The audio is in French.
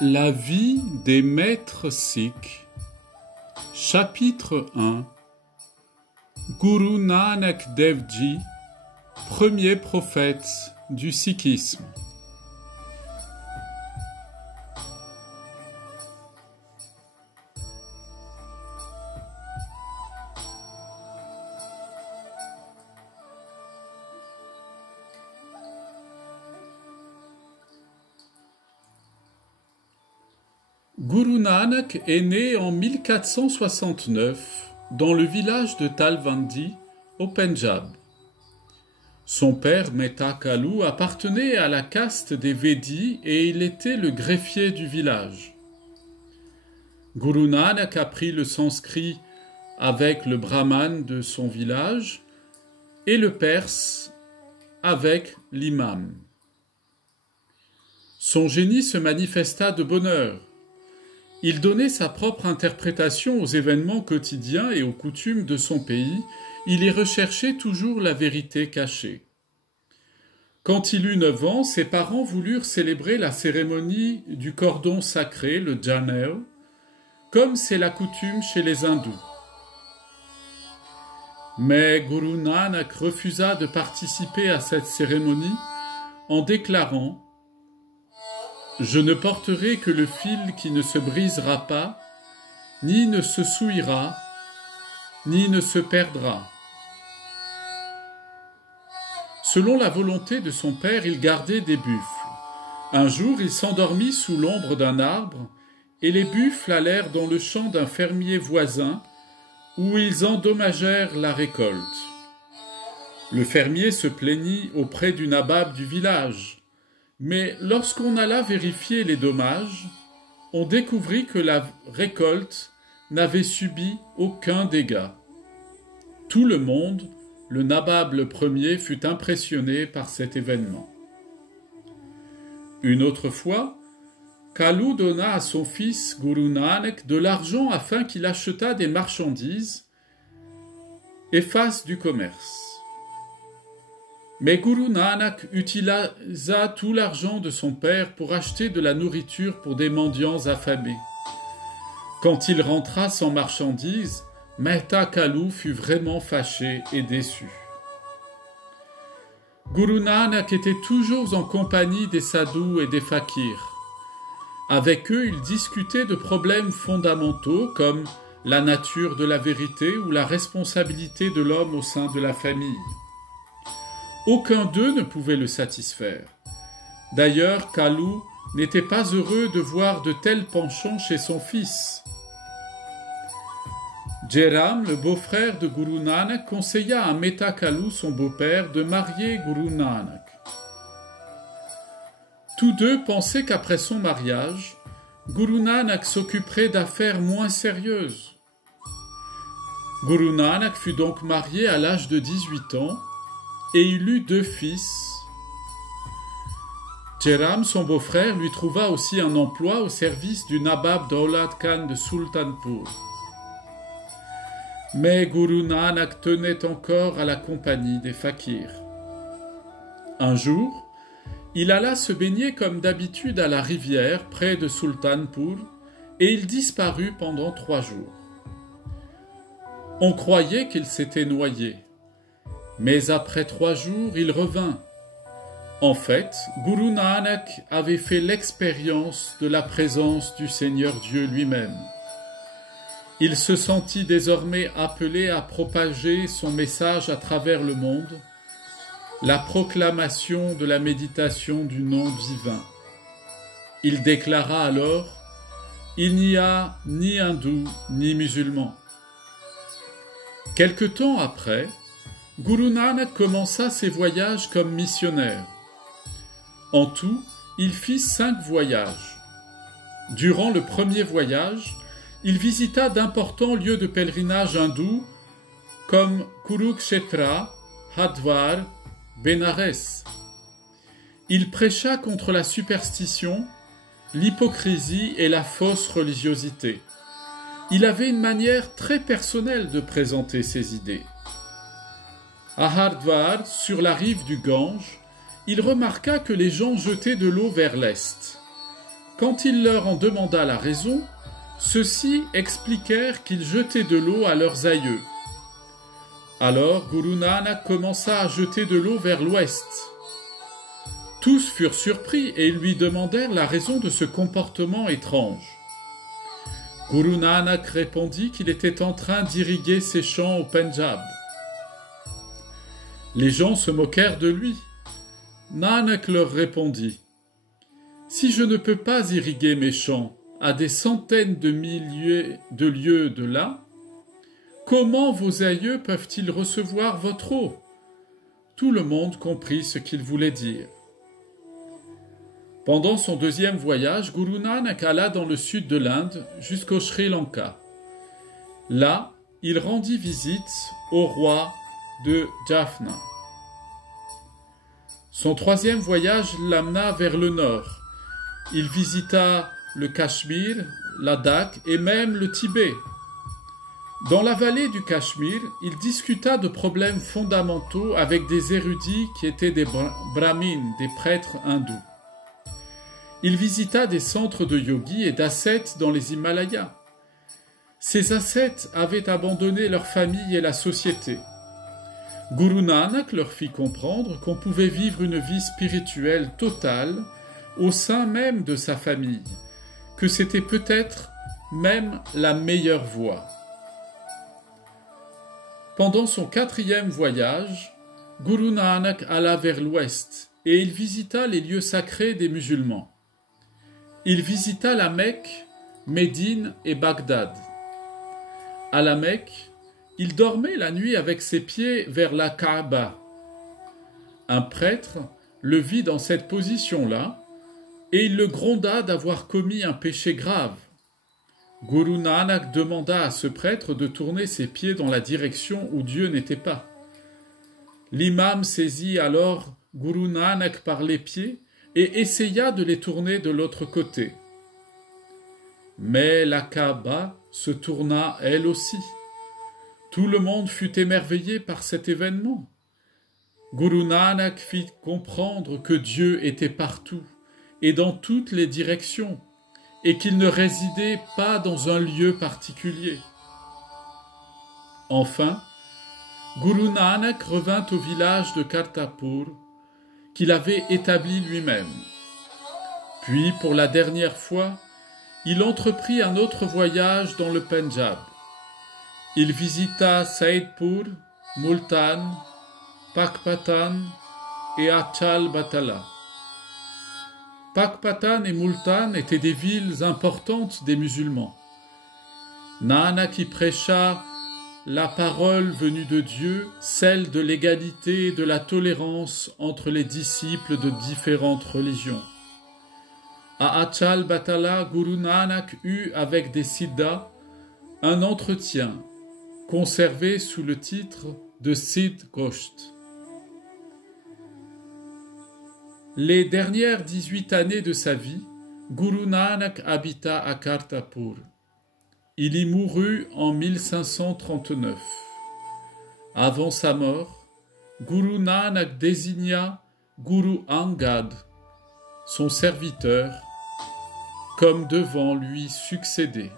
La vie des maîtres sikhs. Chapitre 1. Guru Nanak Dev Ji, premier prophète du sikhisme. Guru Nanak est né en 1469 dans le village de Talwandi, au Pendjab. Son père, Mehta Kalu, appartenait à la caste des Védis et il était le greffier du village. Guru Nanak apprit le sanskrit avec le brahman de son village et le perse avec l'imam. Son génie se manifesta de bonne heure. Il donnait sa propre interprétation aux événements quotidiens et aux coutumes de son pays. Il y recherchait toujours la vérité cachée. Quand il eut 9 ans, ses parents voulurent célébrer la cérémonie du cordon sacré, le Janev, comme c'est la coutume chez les hindous. Mais Guru Nanak refusa de participer à cette cérémonie en déclarant: Je ne porterai que le fil qui ne se brisera pas, ni ne se souillera, ni ne se perdra. Selon la volonté de son père, il gardait des buffles. Un jour, il s'endormit sous l'ombre d'un arbre, et les buffles allèrent dans le champ d'un fermier voisin, où ils endommagèrent la récolte. Le fermier se plaignit auprès du nabab du village. Mais lorsqu'on alla vérifier les dommages, on découvrit que la récolte n'avait subi aucun dégât. Tout le monde, le nabab le premier, fut impressionné par cet événement. Une autre fois, Kalu donna à son fils Guru Nanak de l'argent afin qu'il achetât des marchandises et fasse du commerce. Mais Guru Nanak utilisa tout l'argent de son père pour acheter de la nourriture pour des mendiants affamés. Quand il rentra sans marchandises, Mehta Kalu fut vraiment fâché et déçu. Guru Nanak était toujours en compagnie des sadhus et des fakirs. Avec eux, il discutait de problèmes fondamentaux comme la nature de la vérité ou la responsabilité de l'homme au sein de la famille. Aucun d'eux ne pouvait le satisfaire. D'ailleurs, Kalu n'était pas heureux de voir de tels penchants chez son fils. Jairam, le beau-frère de Guru Nanak, conseilla à Mehta Kalu, son beau-père, de marier Guru Nanak. Tous deux pensaient qu'après son mariage, Guru Nanak s'occuperait d'affaires moins sérieuses. Guru Nanak fut donc marié à l'âge de 18 ans, et il eut 2 fils. Jairam, son beau-frère, lui trouva aussi un emploi au service du nabab Daulat Khan de Sultanpur. Mais Guru Nanak tenait encore à la compagnie des fakirs. Un jour, il alla se baigner comme d'habitude à la rivière près de Sultanpur et il disparut pendant 3 jours. On croyait qu'il s'était noyé. Mais après 3 jours, il revint. En fait, Guru Nanak avait fait l'expérience de la présence du Seigneur Dieu lui-même. Il se sentit désormais appelé à propager son message à travers le monde, la proclamation de la méditation du nom divin. Il déclara alors: Il n'y a ni hindou ni musulman. Quelque temps après, Guru Nanak commença ses voyages comme missionnaire. En tout, il fit 5 voyages. Durant le premier voyage, il visita d'importants lieux de pèlerinage hindous comme Kurukshetra, Hardwar, Benares. Il prêcha contre la superstition, l'hypocrisie et la fausse religiosité. Il avait une manière très personnelle de présenter ses idées. À Hardwar, sur la rive du Gange, il remarqua que les gens jetaient de l'eau vers l'est. Quand il leur en demanda la raison, ceux-ci expliquèrent qu'ils jetaient de l'eau à leurs aïeux. Alors Guru Nanak commença à jeter de l'eau vers l'ouest. Tous furent surpris et ils lui demandèrent la raison de ce comportement étrange. Guru Nanak répondit qu'il était en train d'irriguer ses champs au Pendjab. Les gens se moquèrent de lui. Nanak leur répondit: « Si je ne peux pas irriguer mes champs à des centaines de milliers de lieues de là, comment vos aïeux peuvent-ils recevoir votre eau ?» Tout le monde comprit ce qu'il voulait dire. Pendant son deuxième voyage, Guru Nanak alla dans le sud de l'Inde jusqu'au Sri Lanka. Là, il rendit visite au roi de Jaffna. Son troisième voyage l'amena vers le nord. Il visita le Cachemire, Ladakh et même le Tibet. Dans la vallée du Cachemire, il discuta de problèmes fondamentaux avec des érudits qui étaient des brahmines, des prêtres hindous. Il visita des centres de yogis et d'ascètes dans les Himalayas. Ces ascètes avaient abandonné leur famille et la société. Guru Nanak leur fit comprendre qu'on pouvait vivre une vie spirituelle totale au sein même de sa famille, que c'était peut-être même la meilleure voie. Pendant son quatrième voyage, Guru Nanak alla vers l'ouest et il visita les lieux sacrés des musulmans. Il visita la Mecque, Médine et Bagdad. À la Mecque, il dormait la nuit avec ses pieds vers la Kaaba. Un prêtre le vit dans cette position-là et il le gronda d'avoir commis un péché grave. Guru Nanak demanda à ce prêtre de tourner ses pieds dans la direction où Dieu n'était pas. L'imam saisit alors Guru Nanak par les pieds et essaya de les tourner de l'autre côté. Mais la Kaaba se tourna elle aussi. Tout le monde fut émerveillé par cet événement. Guru Nanak fit comprendre que Dieu était partout et dans toutes les directions et qu'il ne résidait pas dans un lieu particulier. Enfin, Guru Nanak revint au village de Kartarpur qu'il avait établi lui-même. Puis, pour la dernière fois, il entreprit un autre voyage dans le Pendjab. Il visita Saïdpur, Multan, Pakpatan et Achal Batala. Pakpatan et Multan étaient des villes importantes des musulmans. Nanak y prêcha la parole venue de Dieu, celle de l'égalité et de la tolérance entre les disciples de différentes religions. À Achal Batala, Guru Nanak eut avec des siddhas un entretien conservé sous le titre de Siddh Gosht. Les dernières 18 années de sa vie, Guru Nanak habita à Kartarpur. Il y mourut en 1539. Avant sa mort, Guru Nanak désigna Guru Angad, son serviteur, comme devant lui succéder.